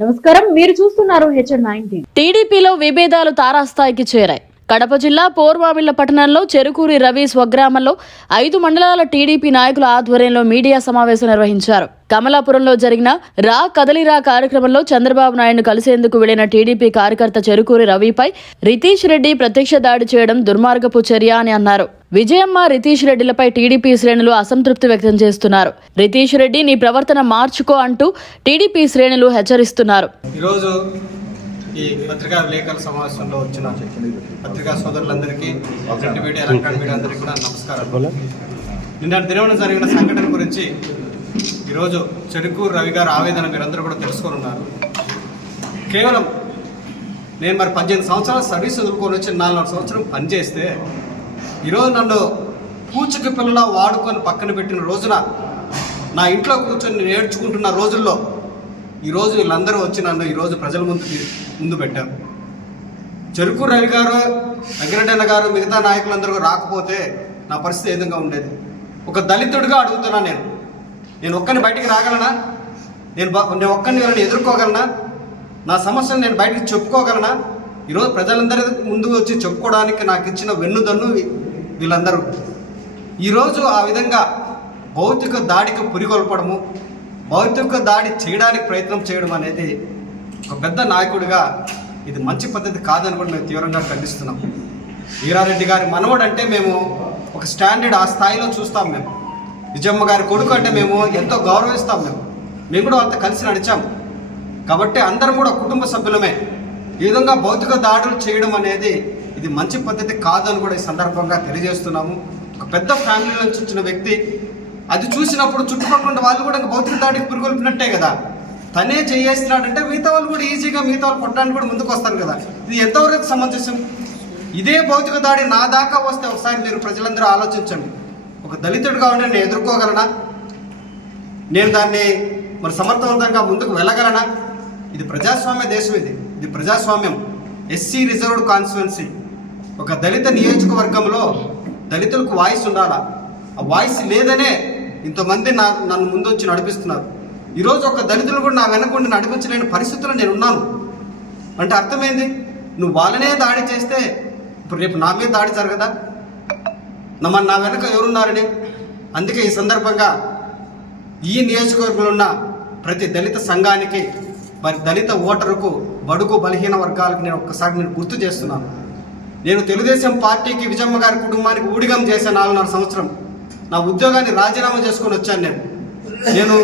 నమస్కారం. మీరు చూస్తున్నారు హెచ్ఎన్ నైన్టీన్ టీడీపీలో విభేదాలు తారాస్థాయికి చేరాయి. కడప జిల్లా పోర్వామిళ్ళ పట్టణంలో చెరుకూరి రవి స్వగ్రామంలో ఐదు మండలాల టీడీపీ నాయకుల ఆధ్వర్యంలో మీడియా సమావేశం నిర్వహించారు. కమలాపురంలో జరిగిన రా కదలిరా కార్యక్రమంలో చంద్రబాబు నాయుడు కలిసేందుకు వెళ్ళిన టీడీపీ కార్యకర్త చెరుకూరి రవిపై రితీష్ రెడ్డి ప్రత్యక్ష దాడి చేయడం దుర్మార్గపు చర్య అని అన్నారు. విజయమ్మ రితీష్ రెడ్డిలపై టీడీపీ శ్రేణులు అసంతృప్తి వ్యక్తం చేస్తున్నారు. రితీష్ రెడ్డి నీ ప్రవర్తన మార్చుకో అంటూ టీడీపీ శ్రేణులు హెచ్చరిస్తున్నారు. ఈరోజు ఈ పత్రికా విలేకరుల సమావేశంలో వచ్చిన పత్రికా సోదరులందరికీ ప్రింట్ మీడియా ఎలక్ట్రానిక్ మీడియా అందరికీ కూడా నమస్కారం నిన్న దినవన జరిగిన సంఘటన గురించి ఈరోజు చెరుకు రవి గారి ఆవేదన మీరందరూ కూడా తెలుసుకొని ఉన్నారు. కేవలం నేను మరి పద్దెనిమిది సంవత్సరాల సర్వీస్ వదులుకొని వచ్చి నాలుగు సంవత్సరం పనిచేస్తే ఈరోజు నన్ను పూచిక పిల్లల వాడుకొని పక్కన పెట్టిన రోజున నా ఇంట్లో కూర్చొని నేను నేర్చుకుంటున్న రోజుల్లో ఈరోజు వీళ్ళందరూ వచ్చి నన్ను ఈరోజు ప్రజల ముందు ముందు పెట్టారు. చెరుకు రవి గారు వెంకటన్న గారు మిగతా నాయకులందరూ రాకపోతే నా పరిస్థితి ఏ విధంగా ఉండేది? ఒక దళితుడిగా అడుగుతున్నా నేను. నేను ఒక్కరిని బయటికి రాగలనా? నేను బ- నేను ఒక్కరిని ఎవరైనా ఎదుర్కోగలనా? నా సమస్యను నేను బయటికి చెప్పుకోగలనా? ఈరోజు ప్రజలందరి ముందు వచ్చి చెప్పుకోవడానికి నాకు ఇచ్చిన వెన్నుదన్ను వీళ్ళందరూ. ఈరోజు ఆ విధంగా భౌతిక దాడికి పురికొల్పడము భౌతిక దాడి చేయడానికి ప్రయత్నం చేయడం అనేది ఒక పెద్ద నాయకుడిగా ఇది మంచి పద్ధతి కాదని కూడా మేము తీవ్రంగా ఖండిస్తున్నాం. వీరారెడ్డి గారి మనవడు అంటే మేము ఒక స్టాండర్డ్ ఆ స్థాయిలో చూస్తాం మేము. నిజమ్మ గారి కొడుకు అంటే మేము ఎంతో గౌరవిస్తాం మేము. మేము కూడా వాళ్ళతో కలిసి నడిచాం. కాబట్టి అందరం కూడా కుటుంబ సభ్యులమే. ఈ విధంగా భౌతిక దాడులు చేయడం అనేది ఇది మంచి పద్ధతి కాదని కూడా ఈ సందర్భంగా తెలియజేస్తున్నాము. ఒక పెద్ద ఫ్యామిలీ నుంచి వచ్చిన వ్యక్తి అది చూసినప్పుడు చుట్టుపక్కల వాళ్ళు కూడా ఇంకా భౌతిక దాడికి పురుగొల్పినట్టే కదా. తనే చేయేస్తున్నాడంటే మిగతా వాళ్ళు కూడా ఈజీగా మిగతా వాళ్ళు కొట్టడానికి కూడా ముందుకు వస్తారు కదా. ఇది ఎంతవరకు సమంజసం? ఇదే భౌతిక దాడి నా దాకా వస్తే ఒకసారి మీరు ప్రజలందరూ ఆలోచించండి. ఒక దళితుడిగా ఉండి నేను ఎదుర్కోగలనా? నేను దాన్ని మరి సమర్థవంతంగా ముందుకు వెళ్ళగలనా? ఇది ప్రజాస్వామ్య దేశం ఇది. ఇది ప్రజాస్వామ్యం. ఎస్సీ రిజర్వ్డ్ కాన్స్టిట్యున్సీ ఒక దళిత నియోజకవర్గంలో దళితులకు వాయిస్ ఉండాలా? ఆ వాయిస్ లేదనే ఇంతమంది నా నన్ను ముందు వచ్చి నడిపిస్తున్నారు. ఈరోజు ఒక దళితులు కూడా నా వెనకుండి నడిపించలేని పరిస్థితుల్లో నేను ఉన్నాను. అంటే అర్థమైంది? నువ్వు వాళ్ళనే దాడి చేస్తే ఇప్పుడు రేపు నా మీద దాడి జరగదా? నా నా వెనక ఎవరున్నారని? అందుకే ఈ సందర్భంగా ఈ నియోజకవర్గంలో ఉన్న ప్రతి దళిత సంఘానికి మరి దళిత ఓటరుకు బడుగు బలహీన వర్గాలకు నేను ఒక్కసారి నేను గుర్తు చేస్తున్నాను. నేను తెలుగుదేశం పార్టీకి విజయమ్మ గారి కుటుంబానికి ఊడిగం చేశాను నాలుగున్నర సంవత్సరం నా ఉద్యోగాన్ని రాజీనామా చేసుకొని వచ్చాను నేను. నేను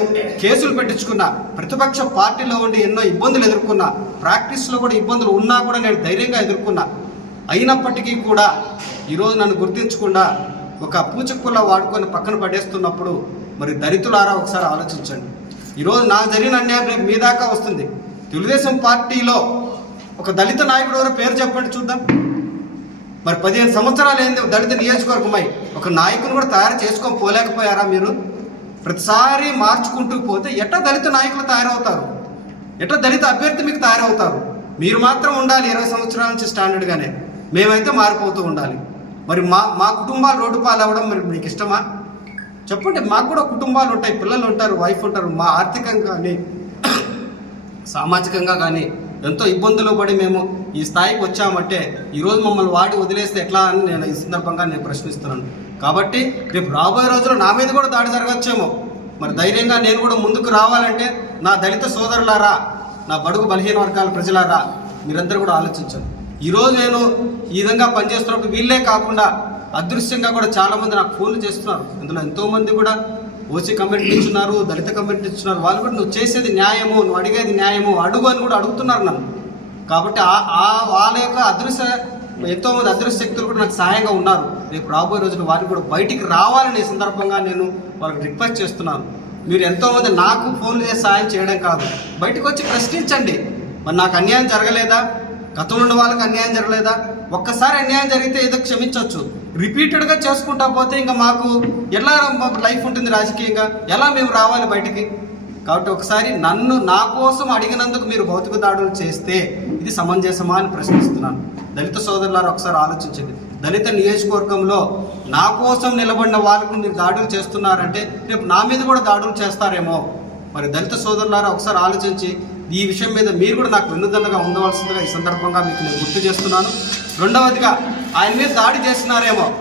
కేసులు పెట్టించుకున్నా. ప్రతిపక్ష పార్టీలో ఉండి ఎన్నో ఇబ్బందులు ఎదుర్కొన్నా. ప్రాక్టీస్లో కూడా ఇబ్బందులు ఉన్నా కూడా నేను ధైర్యంగా ఎదుర్కొన్నా. అయినప్పటికీ కూడా ఈరోజు నన్ను గుర్తించకుండా ఒక పూచకుల వాడుకొని పక్కన పడేస్తున్నప్పుడు మరి దళితులారా ఒకసారి ఆలోచించండి. ఈరోజు నా జరిగిన అన్యాయం రేపు మీ దాకా వస్తుంది. తెలుగుదేశం పార్టీలో ఒక దళిత నాయకుడు ఎవరో పేరు చెప్పండి చూద్దాం. మరి పదిహేను సంవత్సరాలు ఏంది? దళిత నియోజకవర్గమై ఒక నాయకుని కూడా తయారు చేసుకొని పోలేకపోయారా మీరు? ప్రతిసారి మార్చుకుంటూ పోతే ఎట్లా దళిత నాయకులు తయారవుతారు? ఎట్లా దళిత అభ్యర్థి మీకు తయారవుతారు? మీరు మాత్రం ఉండాలి ఇరవై సంవత్సరాల నుంచి స్టాండర్డ్గానే మేమైతే మారిపోతూ ఉండాలి. మరి మా మా కుటుంబాలు రోడ్డు పాలు అవ్వడం మరి మీకు ఇష్టమా? చెప్పండి మాకు కూడా కుటుంబాలు ఉంటాయి పిల్లలు ఉంటారు వైఫ్ ఉంటారు. మా ఆర్థికంగా కానీ సామాజికంగా కానీ ఎంతో ఇబ్బందులు పడి మేము ఈ స్థాయికి వచ్చామంటే ఈరోజు మమ్మల్ని వాడి వదిలేస్తే ఎట్లా అని నేను ఈ సందర్భంగా నేను ప్రశ్నిస్తున్నాను. కాబట్టి రేపు రాబోయే రోజుల్లో నా మీద కూడా దాడి జరగచ్చేమో. మరి ధైర్యంగా నేను కూడా ముందుకు రావాలంటే నా దళిత సోదరులారా నా బడుగు బలహీన వర్గాల ప్రజలారా మీరందరూ కూడా ఆలోచించండి. ఈరోజు నేను ఈ విధంగా పనిచేస్తున్నప్పుడు వీళ్ళే కాకుండా అదృశ్యంగా కూడా చాలామంది నాకు ఫోన్లు చేస్తున్నారు. అందులో ఎంతోమంది కూడా ఓసీ కమ్యూనిటీ ఇచ్చున్నారు దళిత కమ్యూనిటీ ఇచ్చున్నారు వాళ్ళు కూడా నువ్వు చేసేది న్యాయము నువ్వు అడిగేది న్యాయము అడుగు అని కూడా అడుగుతున్నారు నన్ను. కాబట్టి ఆ ఆ వాళ్ళ యొక్క అదృశ్య ఎంతో మంది అదృశ్య శక్తులు కూడా నాకు సహాయంగా ఉన్నారు. రేపు రాబోయే రోజున వారిని కూడా బయటికి రావాలని ఈ సందర్భంగా నేను వాళ్ళకి రిక్వెస్ట్ చేస్తున్నాను. మీరు ఎంతోమంది నాకు ఫోన్లు చేసి సహాయం చేయడం కాదు. బయటకు వచ్చి ప్రశ్నించండి. మరి నాకు అన్యాయం జరగలేదా? గతంలో ఉన్న వాళ్ళకి అన్యాయం జరగలేదా? ఒక్కసారి అన్యాయం జరిగితే ఏదో క్షమించవచ్చు. రిపీటెడ్గా చేసుకుంటా పోతే ఇంకా మాకు ఎలా లైఫ్ ఉంటుంది రాజకీయంగా? ఎలా మేము రావాలి బయటికి? కాబట్టి ఒకసారి నన్ను నా కోసం అడిగినందుకు మీరు భౌతిక దాడులు చేస్తే ఇది సమంజసమా అని ప్రశ్నిస్తున్నాను. దళిత సోదరులారు ఒకసారి ఆలోచించండి. దళిత నియోజకవర్గంలో నా కోసం నిలబడిన వాళ్ళకు మీరు దాడులు చేస్తున్నారంటే రేపు నా మీద కూడా దాడులు చేస్తారేమో? మరి దళిత సోదరులారా ఒకసారి ఆలోచించి ఈ విషయం మీద మీరు కూడా నాకు వెన్నుదన్నుగా ఉండవలసిందిగా ఈ సందర్భంగా మీకు నేను గుర్తు చేస్తున్నాను. రెండవదిగా ఆయన మీద దాడి చేస్తున్నారేమో.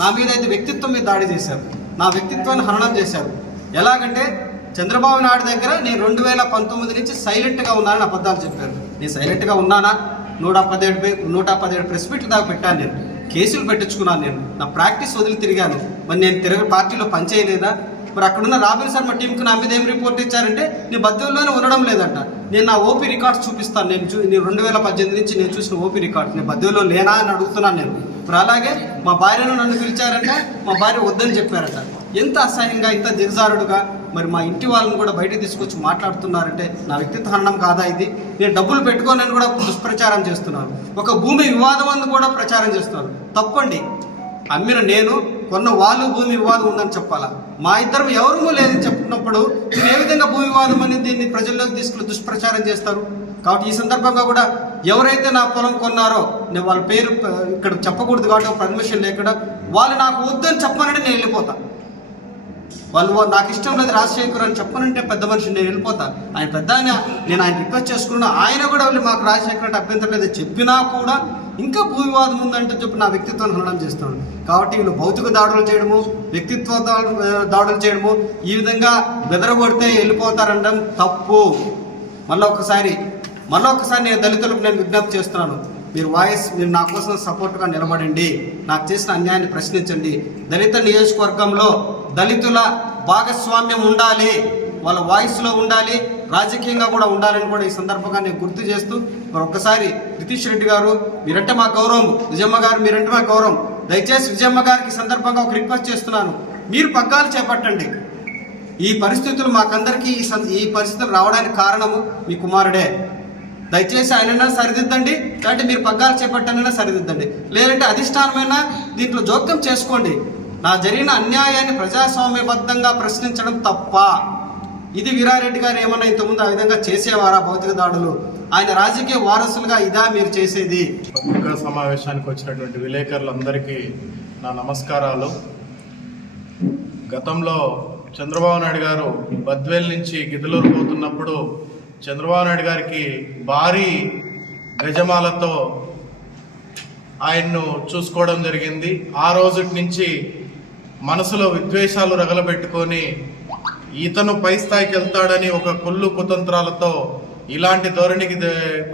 నా మీద అయితే వ్యక్తిత్వం మీద దాడి చేశారు. నా వ్యక్తిత్వాన్ని హరణం చేశారు. ఎలాగంటే చంద్రబాబు నాయుడు దగ్గర నేను రెండు వేల పంతొమ్మిది నుంచి సైలెంట్గా ఉన్నానని అబద్ధాలు చెప్పారు. నేను సైలెంట్గా ఉన్నానా? నూట పదిహేడు నూట పదిహేడు ప్రెస్ మీట్లు దాకా పెట్టాను నేను. కేసులు పెట్టించుకున్నాను నేను. నా ప్రాక్టీస్ వదిలి తిరిగాను. మరి నేను తిరగ పార్టీలో పనిచేయలేదా? మరి అక్కడున్న రాబిన్ శర్మ టీంకి నా మీద ఏం రిపోర్ట్ ఇచ్చారంటే నేను బద్దెల్లోనే ఉండడం లేదంట. నేను నా ఓపీ రికార్డ్స్ చూపిస్తాను. నేను చూ నేను రెండు వేల పద్దెనిమిది నుంచి నేను చూసిన ఓపీ రికార్డ్స్. నేను బద్దెలో లేనా అని అడుగుతున్నాను నేను. ఇప్పుడు అలాగే మా భార్యను నన్ను పిలిచారంటే మా భార్య వద్దని చెప్పారట. ఎంత అసహ్యంగా ఇంత దిగజారుడుగా మరి మా ఇంటి వాళ్ళని కూడా బయట తీసుకొచ్చి మాట్లాడుతున్నారంటే నా వ్యక్తిత్వ హరణం కాదా ఇది? నేను డబ్బులు పెట్టుకోనని కూడా దుష్ప్రచారం చేస్తున్నారు. ఒక భూమి వివాదం అని కూడా ప్రచారం చేస్తున్నారు. తప్పండి. అమ్మిన నేను కొన్న వాళ్ళు భూమి వివాదం ఉందని చెప్పాలా? మా ఇద్దరం ఎవరూ లేదని చెప్పినప్పుడు మీరు ఏ విధంగా భూమి వివాదం అనేది దీన్ని ప్రజల్లోకి తీసుకుని దుష్ప్రచారం చేస్తారు? కాబట్టి ఈ సందర్భంగా కూడా ఎవరైతే నా పొలం కొన్నారో నేను వాళ్ళ పేరు ఇక్కడ చెప్పకూడదు కాబట్టి పర్మిషన్ లేకుండా వాళ్ళు నాకు వద్దని చెప్పానంటే నేను వెళ్ళిపోతా. వాళ్ళు వా- నాకు ఇష్టం లేదు రాజశేఖర్ అని చెప్పనంటే పెద్ద మనిషి నేను వెళ్ళిపోతా. ఆయన పెద్ద ఆయన నేను ఆయన రిక్వెస్ట్ చేసుకున్నా ఆయన కూడా వెళ్ళి మాకు రాజశేఖర్ అంటే అభ్యంతరం లేదు చెప్పినా కూడా ఇంకా భూ వివాదం ఉందంటే చెప్పి నా వ్యక్తిత్వాన్ని హననం చేస్తున్నాను కాబట్టి వీళ్ళు భౌతిక దాడులు చేయడము వ్యక్తిత్వ దాడులు చేయడము ఈ విధంగా బెదరగొడితే వెళ్ళిపోతారనడం తప్పు. మళ్ళీ ఒకసారి మళ్ళీ ఒకసారి నేను దళితులకు నేను విజ్ఞప్తి చేస్తున్నాను. మీరు వాయిస్ మీరు నా కోసం సపోర్ట్గా నిలబడండి. నాకు చేసిన అన్యాయాన్ని ప్రశ్నించండి. దళిత నియోజకవర్గంలో దళితుల భాగస్వామ్యం ఉండాలి. వాళ్ళ వాయిస్లో ఉండాలి. రాజకీయంగా కూడా ఉండాలని కూడా ఈ సందర్భంగా నేను గుర్తు చేస్తూ మరి ఒక్కసారి నితీష్ రెడ్డి గారు మీరంటే మా గౌరవం. విజయమ్మ గారు మీరంటే మా గౌరవం. దయచేసి విజయమ్మ గారికి సందర్భంగా ఒక రిక్వెస్ట్ చేస్తున్నాను. మీరు పగ్గాలు చేపట్టండి. ఈ పరిస్థితులు మాకందరికీ ఈ సం- ఈ పరిస్థితులు రావడానికి కారణము మీ కుమారుడే. దయచేసి ఆయనైనా సరిదిద్దండి. లేదంటే మీరు పగ్గాలు చేపట్టనైనా సరిదిద్దండి. లేదంటే అధిష్టానమైన దీంట్లో జోక్యం చేసుకోండి. నా జరిగిన అన్యాయాన్ని ప్రజాస్వామ్యబద్ధంగా ప్రశ్నించడం తప్ప. ఇది వీరారెడ్డి గారు ఏమన్నా ఇంతకుముందు ఆ విధంగా చేసేవారా భౌతిక దాడులు? ఆయన రాజకీయ వారసులుగా ఇదా మీరు చేసేది? పత్రికా సమావేశానికి వచ్చినటువంటి విలేకరులందరికీ నా నమస్కారాలు. గతంలో చంద్రబాబు నాయుడు గారు బద్వేల్ నుంచి గిద్దలూరు పోతున్నప్పుడు చంద్రబాబు నాయుడు గారికి భారీ గజమాలతో ఆయన్ను చూసుకోవడం జరిగింది. ఆ రోజు నుంచి మనసులో విద్వేషాలు రగలబెట్టుకొని ఇతను పై స్థాయికి వెళ్తాడని ఒక కుళ్ళు కుతంత్రాలతో ఇలాంటి ధోరణికి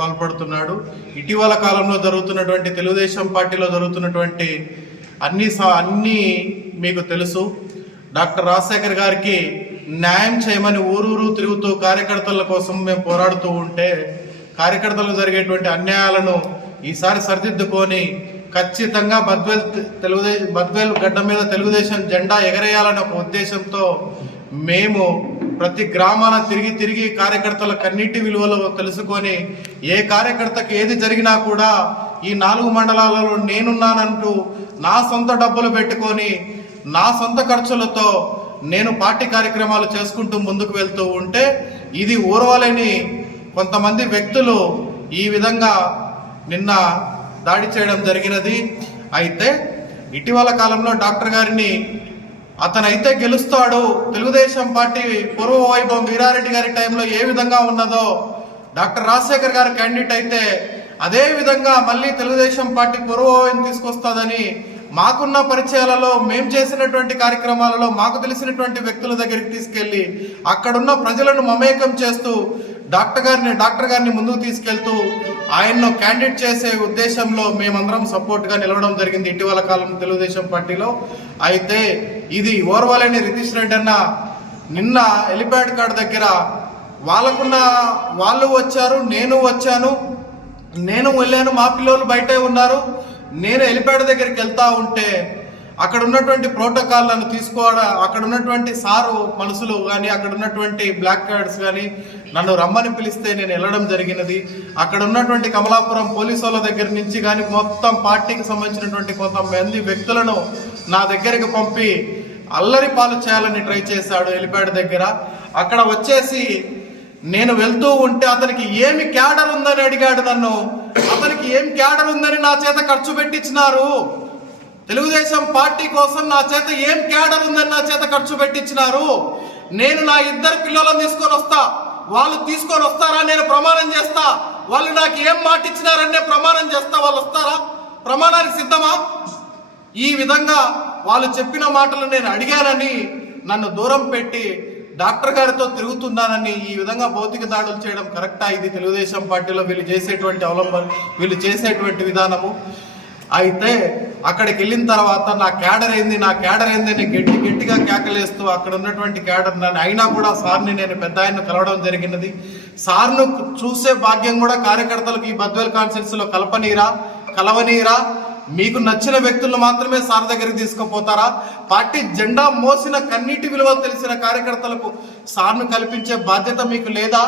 పాల్పడుతున్నాడు. ఇటీవల కాలంలో జరుగుతున్నటువంటి తెలుగుదేశం పార్టీలో జరుగుతున్నటువంటి అన్ని స- అన్నీ మీకు తెలుసు. డాక్టర్ రాజశేఖర్ గారికి న్యాయం చేయమని ఊరూరు తిరుగుతూ కార్యకర్తల కోసం మేము పోరాడుతూ ఉంటే కార్యకర్తలకు జరిగేటువంటి అన్యాయాలను ఈసారి సరిదిద్దుకొని ఖచ్చితంగా బద్వేల్ తెలుగుదేశం బద్వేల్ గడ్డ మీద తెలుగుదేశం జెండా ఎగరేయాలనే ఒక ఉద్దేశంతో మేము ప్రతి గ్రామాన తిరిగి తిరిగి కార్యకర్తల కన్నీటి విలువలు తెలుసుకొని ఏ కార్యకర్తకి ఏది జరిగినా కూడా ఈ నాలుగు మండలాలలో నేనున్నానంటూ నా సొంత డబ్బులు పెట్టుకొని నా సొంత ఖర్చులతో నేను పార్టీ కార్యక్రమాలు చేసుకుంటూ ముందుకు వెళ్తూ ఉంటే ఇది ఊరవలేని కొంతమంది వ్యక్తులు ఈ విధంగా నిన్న దాడి చేయడం జరిగినది. అయితే ఇటీవల కాలంలో డాక్టర్ గారిని అతనైతే గెలుస్తాడు. తెలుగుదేశం పార్టీ పూర్వ వైభవం వీరారెడ్డి గారి టైంలో ఏ విధంగా ఉన్నదో డాక్టర్ రాజశేఖర్ గారు క్యాండిడేట్ అయితే అదే విధంగా మళ్ళీ తెలుగుదేశం పార్టీ పూర్వ వైభవం తీసుకొస్తుందని మాకున్న పరిచయాలలో మేము చేసినటువంటి కార్యక్రమాలలో మాకు తెలిసినటువంటి వ్యక్తుల దగ్గరికి తీసుకెళ్ళి అక్కడున్న ప్రజలను మమేకం చేస్తూ డాక్టర్ గారిని డాక్టర్ గారిని ముందుకు తీసుకెళ్తూ ఆయన్ను క్యాండిడేట్ చేసే ఉద్దేశంలో మేమందరం సపోర్ట్గా నిలవడం జరిగింది ఇటీవల కాలం తెలుగుదేశం పార్టీలో. అయితే ఇది ఓర్వలేని రితీష్ రెడ్డి అన్న నిన్న ఎలిపాడ్ కార్డ్ దగ్గర వాళ్ళకున్న వాళ్ళు వచ్చారు నేను వచ్చాను నేను వెళ్ళాను మా పిల్లలు బయటే ఉన్నారు నేను ఎలిపాడ్ దగ్గరికి వెళ్తా ఉంటే అక్కడ ఉన్నటువంటి ప్రోటోకాల్లను తీసుకోవడం అక్కడ ఉన్నటువంటి సారు మనసులు కానీ అక్కడ ఉన్నటువంటి బ్లాక్ కార్డ్స్ కానీ నన్ను రమ్మని పిలిస్తే నేను వెళ్ళడం జరిగినది. అక్కడ ఉన్నటువంటి కమలాపురం పోలీసు వాళ్ళ దగ్గర నుంచి కానీ మొత్తం పార్టీకి సంబంధించినటువంటి కొంతమంది వ్యక్తులను నా దగ్గరికి పంపి అల్లరి పాలు చేయాలని ట్రై చేశాడు ఎలిపాడ్ దగ్గర. అక్కడ వచ్చేసి నేను వెళ్తూ ఉంటే అతనికి ఏమి క్యాడర్ ఉందని అడిగాడు నన్ను. అతనికి ఏం క్యాడర్ ఉందని నా చేత ఖర్చు పెట్టించినారు తెలుగుదేశం పార్టీ కోసం నా చేత ఏం క్యాడర్ ఉందని నా చేత ఖర్చు పెట్టించినారు? నేను నా ఇద్దరు పిల్లలను తీసుకొని వస్తా. వాళ్ళు తీసుకొని వస్తారా? నేను ప్రమాణం చేస్తా. వాళ్ళు నాకు ఏం మాటిచ్చినారనే ప్రమాణం చేస్తా. వాళ్ళు వస్తారా? ప్రమాణానికి సిద్ధమా? ఈ విధంగా వాళ్ళు చెప్పిన మాటలు నేను అడిగానని నన్ను దూరం పెట్టి డాక్టర్ గారితో తిరుగుతున్నానని ఈ విధంగా భౌతిక దాడులు చేయడం కరెక్టా? ఇది తెలుగుదేశం పార్టీలో వీళ్ళు చేసేటువంటి అవలంబన వీళ్ళు చేసేటువంటి విధానము. అయితే అక్కడికి వెళ్ళిన తర్వాత నా క్యాడర్ ఏంది నా క్యాడర్ ఏంది అని గట్టి గట్టిగా కేకలేస్తూ అక్కడ ఉన్నటువంటి క్యాడర్ నన్ను అయినా కూడా సార్ని నేను పెద్ద ఆయన్ను కలవడం జరిగినది. సార్ను చూసే భాగ్యం కూడా కార్యకర్తలకు ఈ బద్వేల్ కాన్ఫరెన్స్ కలపనీరా కలవనీరా. మీకు నచ్చిన వ్యక్తులను మాత్రమే సార్ దగ్గరికి తీసుకుపోతారా? పార్టీ జెండా మోసిన కన్నీటి విలువ తెలిసిన కార్యకర్తలకు సార్ను కల్పించే బాధ్యత మీకు లేదా?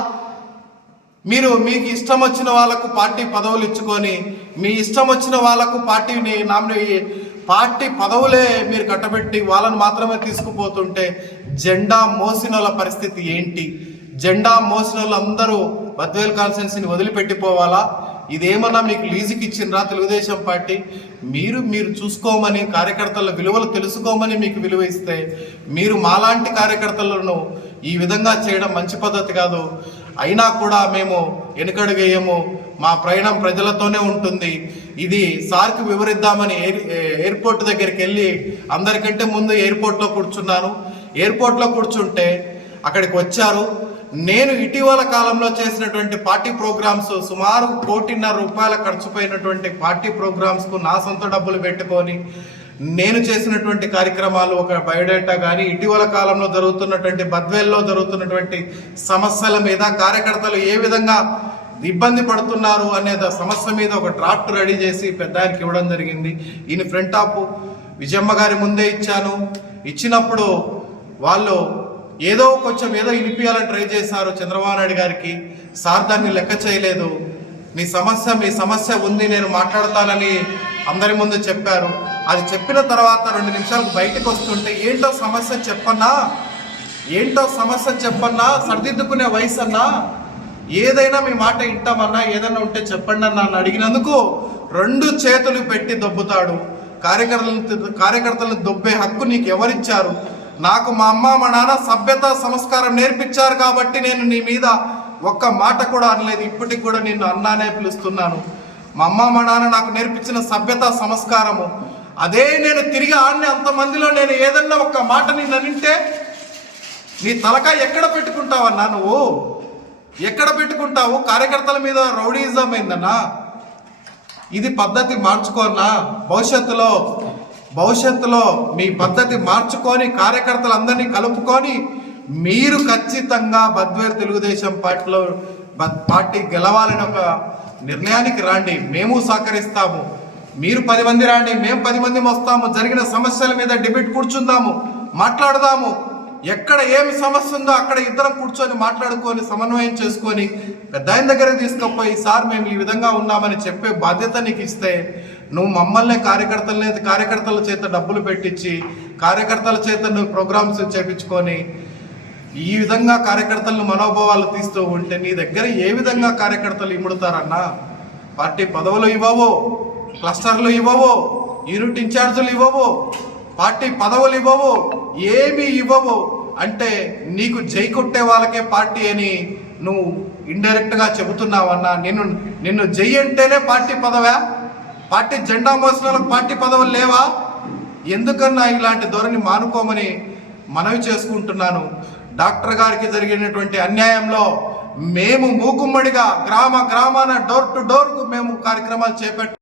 మీరు మీకు ఇష్టం వచ్చిన వాళ్ళకు పార్టీ పదవులు ఇచ్చుకొని మీ ఇష్టం వచ్చిన వాళ్ళకు పార్టీని నామినే పార్టీ పదవులే మీరు కట్టబెట్టి వాళ్ళని మాత్రమే తీసుకుపోతుంటే జెండా మోసినల పరిస్థితి ఏంటి? జెండా మోసిన వాళ్ళందరూ బద్వేల్ కాన్స్టెన్సీని వదిలిపెట్టిపోవాలా? ఇదేమన్నా మీకు లీజుకి ఇచ్చిండ్రా తెలుగుదేశం పార్టీ? మీరు మీరు చూసుకోమని కార్యకర్తల విలువలు తెలుసుకోమని మీకు విలువ ఇస్తే మీరు మాలాంటి కార్యకర్తలను ఈ విధంగా చేయడం మంచి పద్ధతి కాదు. అయినా కూడా మేము వెనుకడుగేయము మా ప్రయాణం ప్రజలతోనే ఉంటుంది. ఇది సార్కి వివరిద్దామని ఎయిర్ ఎయిర్పోర్ట్ దగ్గరికి వెళ్ళి అందరికంటే ముందు ఎయిర్పోర్ట్లో కూర్చున్నాను. ఎయిర్పోర్ట్లో కూర్చుంటే అక్కడికి వచ్చారు. నేను ఇటీవల కాలంలో చేసినటువంటి పార్టీ ప్రోగ్రామ్స్ సుమారు కోటిన్నర రూపాయల ఖర్చుపోయినటువంటి పార్టీ ప్రోగ్రామ్స్కు నా సొంత డబ్బులు పెట్టుకొని నేను చేసినటువంటి కార్యక్రమాలు ఒక బయోడేటా కానీ ఇటీవల కాలంలో జరుగుతున్నటువంటి బద్వేల్లో జరుగుతున్నటువంటి సమస్యల మీద కార్యకర్తలు ఏ విధంగా ఇబ్బంది పడుతున్నారు అనే సమస్య మీద ఒక డ్రాఫ్ట్ రెడీ చేసి పెద్ద ఆయనకి ఇవ్వడం జరిగింది. ఈయన ఫ్రంట్ ఆఫ్ విజయమ్మ గారి ముందే ఇచ్చాను. ఇచ్చినప్పుడు వాళ్ళు ఏదో కొంచెం ఏదో వినిపించాలని ట్రై చేశారు చంద్రబాబు నాయుడు గారికి. సార్ దాన్ని లెక్క చేయలేదు. మీ సమస్య మీ సమస్య ఉంది నేను మాట్లాడతానని అందరి ముందు చెప్పారు. అది చెప్పిన తర్వాత రెండు నిమిషాలకు బయటకు వస్తుంటే ఏంటో సమస్య చెప్పన్నా? ఏంటో సమస్య చెప్పన్నా? సర్దిద్దుకునే వయసు అన్నా ఏదైనా మీ మాట ఇంటామన్నా ఏదైనా ఉంటే చెప్పండి అని నన్ను అడిగినందుకు రెండు చేతులు పెట్టి దొబ్బుతాడు. కార్యకర్తలను కార్యకర్తలను దొబ్బే హక్కు నీకు ఎవరిచ్చారు నాకు మా అమ్మ మా నాన్న సభ్యత సంస్కారం నేర్పించారు కాబట్టి నేను నీ మీద ఒక్క మాట కూడా అనలేదు. ఇప్పటికి కూడా నిన్ను అన్నానే పిలుస్తున్నాను. మా అమ్మ మా నాన్న నాకు నేర్పించిన సభ్యత సంస్కారము. అదే నేను తిరిగి ఆడిన అంతమందిలో నేను ఏదన్నా ఒక్క మాట నిన్న అనింటే నీ తలక ఎక్కడ పెట్టుకుంటావన్నా నువ్వు? ఎక్కడ పెట్టుకుంటావు? కార్యకర్తల మీద రౌడీజం అయిందన్నా ఇది పద్ధతి మార్చుకోనా? భవిష్యత్తులో భవిష్యత్తులో మీ పద్ధతి మార్చుకొని కార్యకర్తలందరినీ కలుపుకొని మీరు ఖచ్చితంగా బద్వేర్ తెలుగుదేశం పార్టీలో పార్టీ గెలవాలని ఒక నిర్ణయానికి రాండి. మేము సహకరిస్తాము. మీరు పది మంది రాండి మేము పది మంది వస్తాము. జరిగిన సమస్యల మీద డిబేట్ కూర్చుందాము మాట్లాడదాము. ఎక్కడ ఏమి సమస్య ఉందో అక్కడ ఇద్దరం కూర్చొని మాట్లాడుకొని సమన్వయం చేసుకొని పెద్ద ఆయన దగ్గర తీసుకుపోయి సార్ మేము ఈ విధంగా ఉన్నామని చెప్పే బాధ్యత నీకు ఇస్తే నువ్వు మమ్మల్ని కార్యకర్తలనే కార్యకర్తల చేత డబ్బులు పెట్టించి కార్యకర్తల చేత నువ్వు ప్రోగ్రామ్స్ చేపించుకొని ఈ విధంగా కార్యకర్తలను మనోభావాలు తీస్తూ ఉంటే నీ దగ్గర ఏ విధంగా కార్యకర్తలు ఇమ్ముడతారన్నా పార్టీ పదవులు ఇవ్వవో. క్లస్టర్లు ఇవ్వవు యూనిట్ ఇన్ఛార్జీలు ఇవ్వవు పార్టీ పదవులు ఇవ్వవు ఏమీ ఇవ్వవు. అంటే నీకు జై కొట్టే వాళ్ళకే పార్టీ అని నువ్వు ఇండైరెక్ట్గా చెబుతున్నావన్నా నిన్ను నిన్ను జై అంటేనే పార్టీ పదవా? పార్టీ జెండా మోసిన పార్టీ పదవులు లేవా? ఎందుకన్నా ఇలాంటి ధోరణి మానుకోమని మనవి చేసుకుంటున్నాను. డాక్టర్ గారికి జరిగినటువంటి అన్యాయంలో మేము మూకుమ్మడిగా గ్రామ గ్రామాన డోర్ టు డోర్కు మేము కార్యక్రమాలు చేపట్టాం.